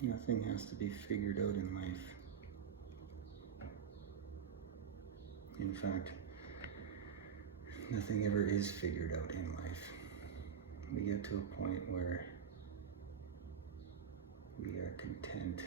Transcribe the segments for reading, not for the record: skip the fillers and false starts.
Nothing has to be figured out in life. In fact, nothing ever is figured out in life. We get to a point where we are content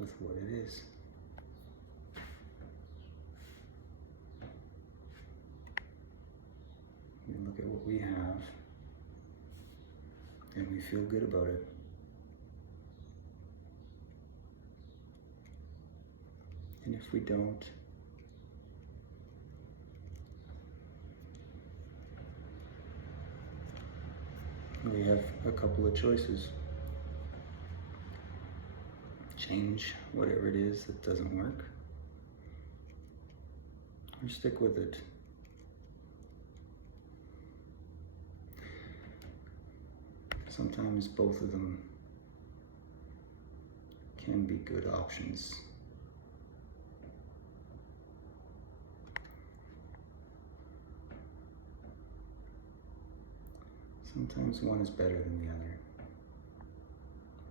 with what it is. We look at what we have and we feel good about it. And if we don't, we have a couple of choices. Change whatever it is that doesn't work, or stick with it. Sometimes both of them can be good options. Sometimes one is better than the other.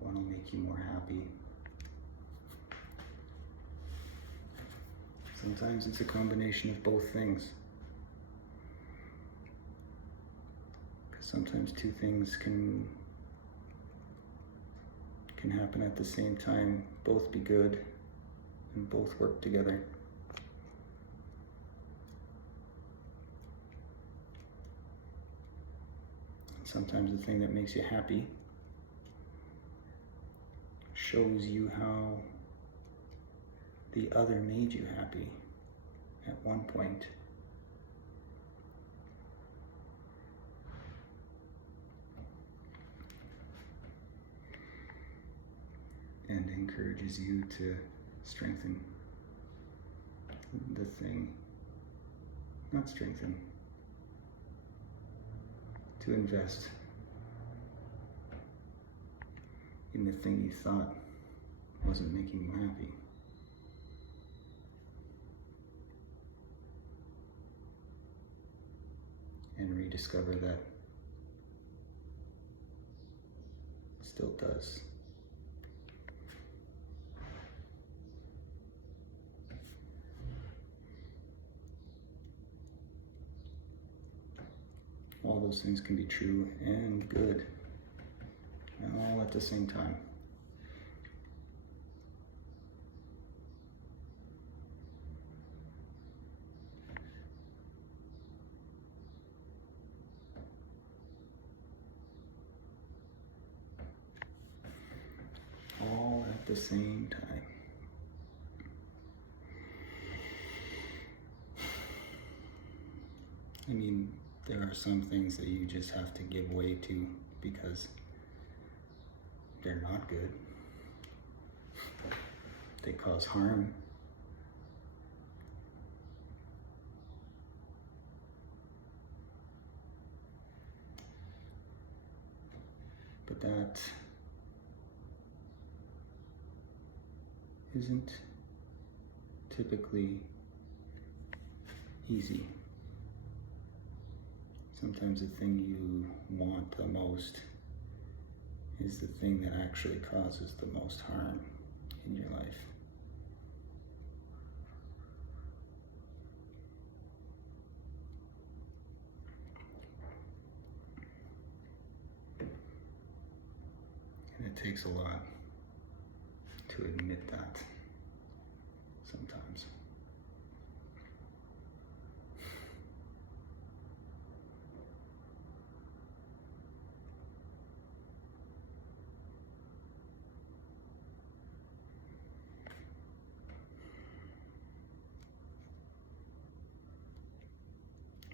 One will make you more happy. Sometimes it's a combination of both things. Because sometimes two things can happen at the same time, both be good, and both work together. Sometimes the thing that makes you happy shows you how the other made you happy at one point. And encourages you to strengthen the thing, not strengthen, to invest in the thing you thought wasn't making you happy. And rediscover that it still does. All those things can be true and good, all at the same time. All at the same time. I mean, there are some things that you just have to give way to because they're not good. They cause harm. But that isn't typically easy. Sometimes the thing you want the most is the thing that actually causes the most harm in your life. And it takes a lot to admit that sometimes.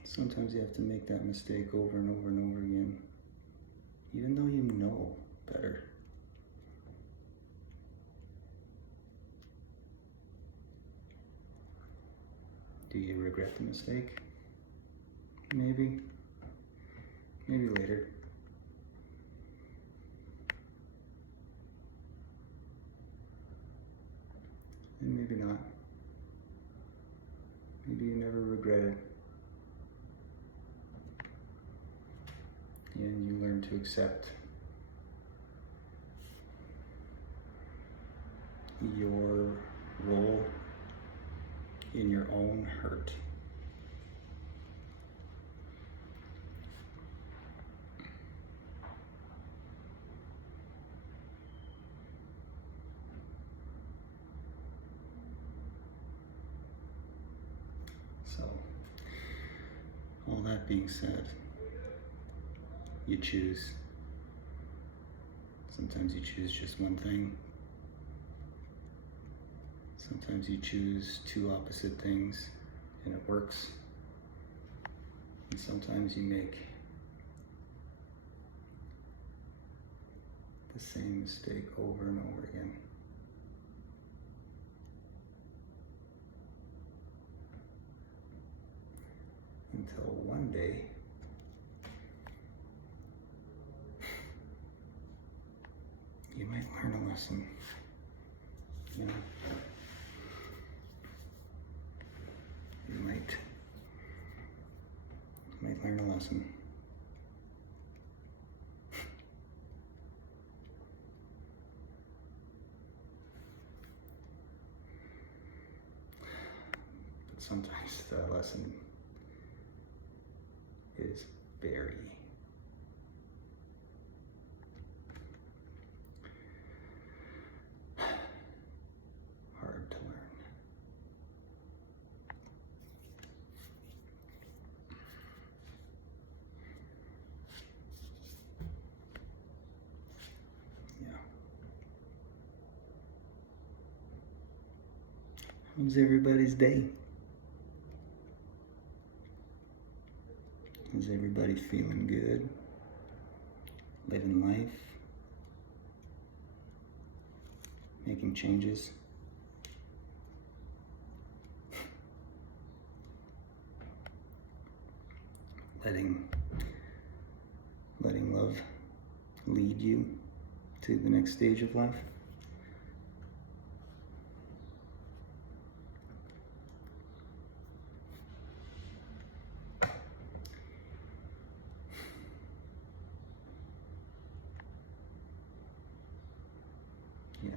Sometimes you have to make that mistake over and over and over again, even though you know better. Do you regret the mistake? Maybe. Maybe later. And maybe not. Maybe you never regret it. and you learn to accept your role in your own hurt. So, all that being said, you choose. Sometimes you choose just one thing. Sometimes you choose two opposite things and it works. And sometimes you make the same mistake over and over again. Until one day, you might learn a lesson. You know? You might learn a lesson. But sometimes the lesson is very hard to learn. Yeah. How's everybody's day? Is everybody feeling good? Living life? Making changes? Letting love lead you to the next stage of life? Yeah.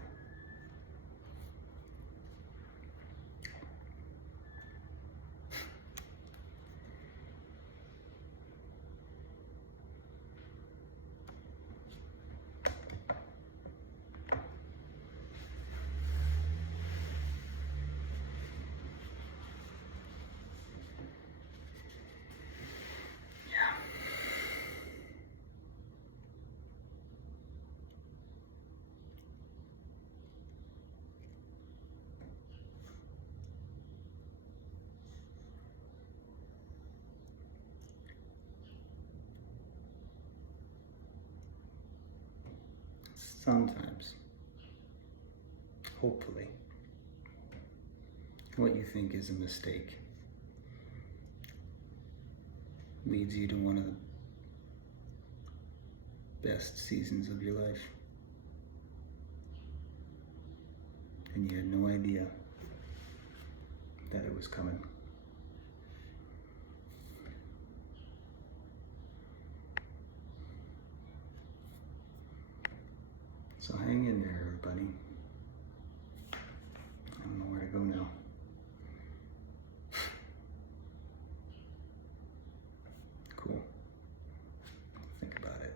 Sometimes, hopefully, what you think is a mistake leads you to one of the best seasons of your life. And you had no idea that it was coming. So hang in there, everybody. I don't know where to go now. Cool. Think about it.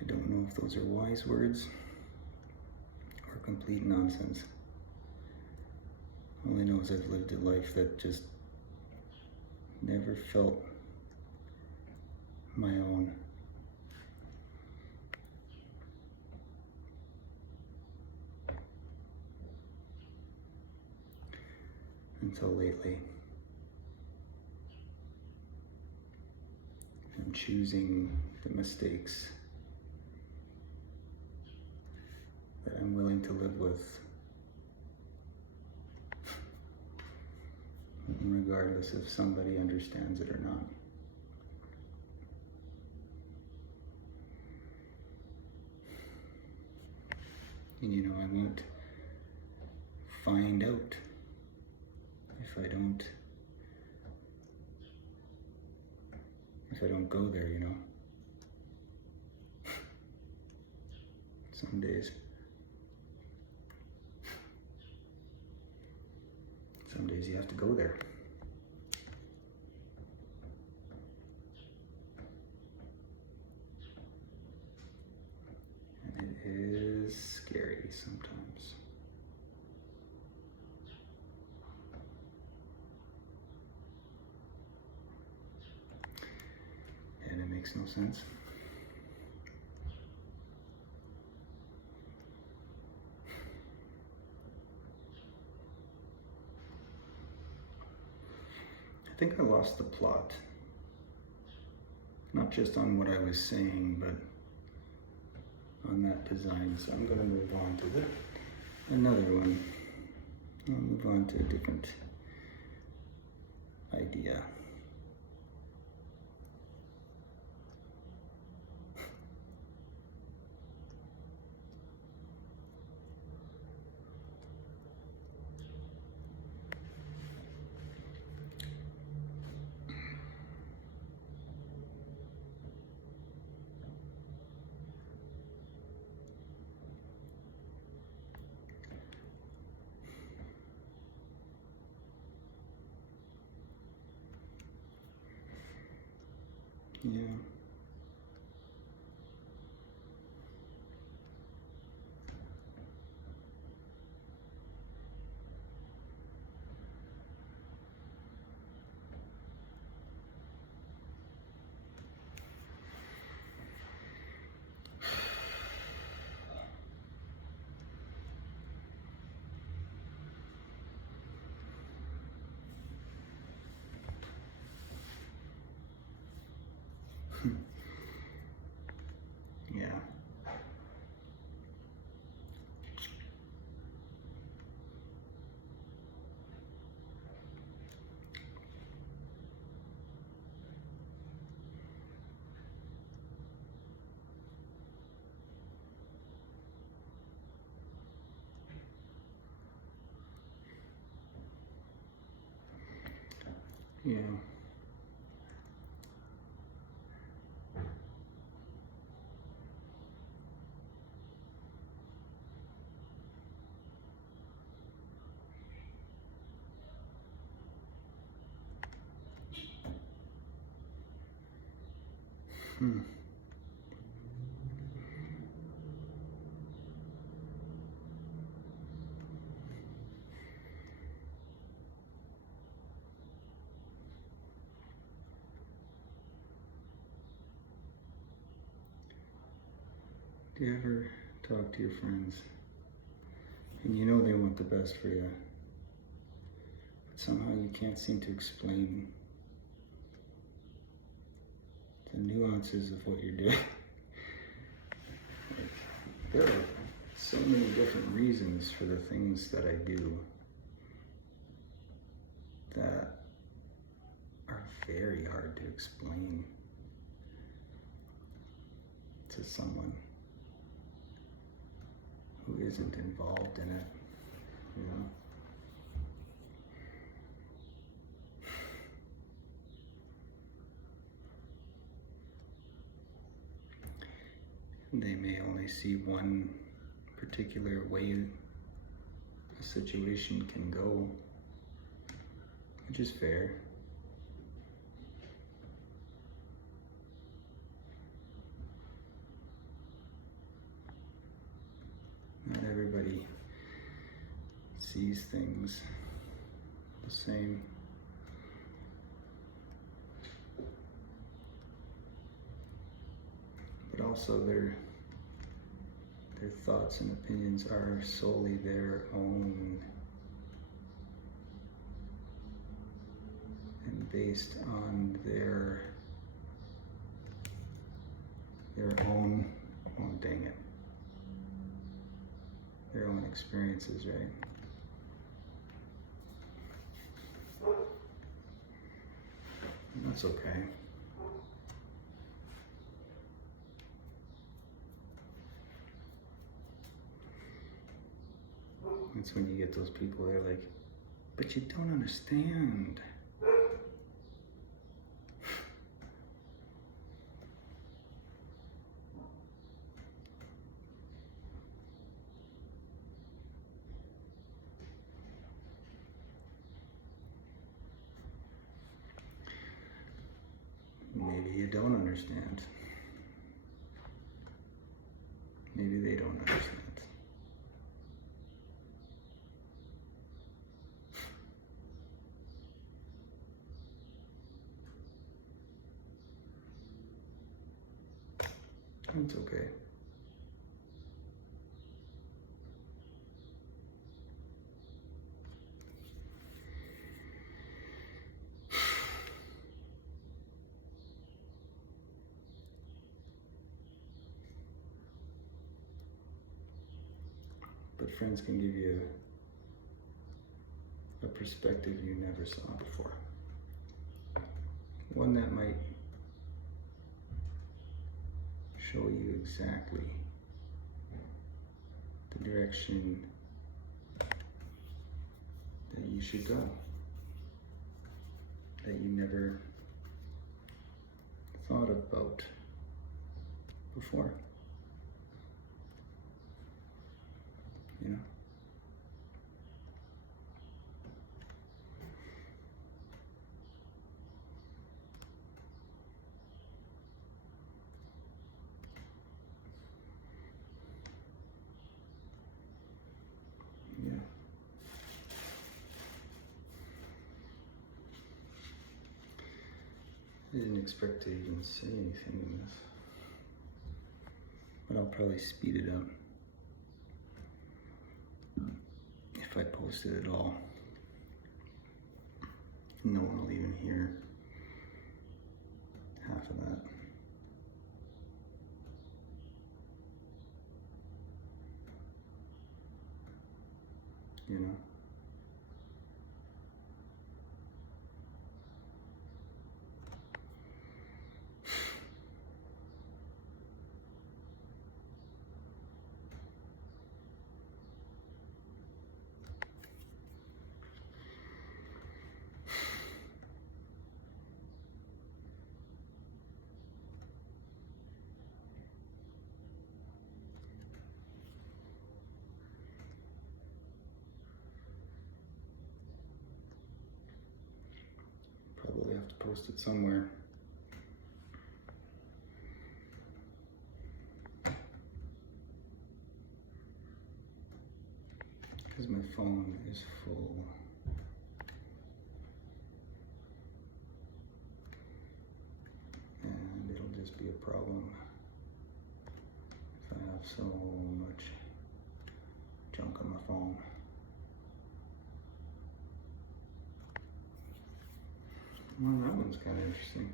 I don't know if those are wise words or complete nonsense. All I know is I've lived a life that just never felt my own. Until lately. I'm choosing the mistakes that I'm willing to live with regardless if somebody understands it or not. And you know, I won't find out if I don't go there, you know. Some days you have to go there. And it is scary sometimes. And it makes no sense. I think I lost the plot. Not just on what I was saying, but on that design. So I'm going to move on to another one. I'll move on to a different idea. Yeah. Yeah. Yeah. Hmm. Do you ever talk to your friends and you know they want the best for you, but somehow you can't seem to explain the nuances of what you're doing? Like, there are so many different reasons for the things that I do that are very hard to explain to someone who isn't involved in it, you know? They may only see one particular way a situation can go, which is fair. Not everybody sees things the same. But also their thoughts and opinions are solely their own and based on their own, oh dang it, their own experiences, right? That's okay. That's when you get those people that are like, but you don't understand. Maybe you don't understand. Maybe they don't understand. It's okay. But friends can give you a perspective you never saw before. One that might show you exactly the direction that you should go, that you never thought about before. You know? Yeah. I didn't expect to even say anything in this, but I'll probably speed it up if I post it at all. No one will even hear half of that. You know? Probably have to post it somewhere. Because my phone is full. And it'll just be a problem if I have so much junk on my phone. Well, that one's kind of interesting.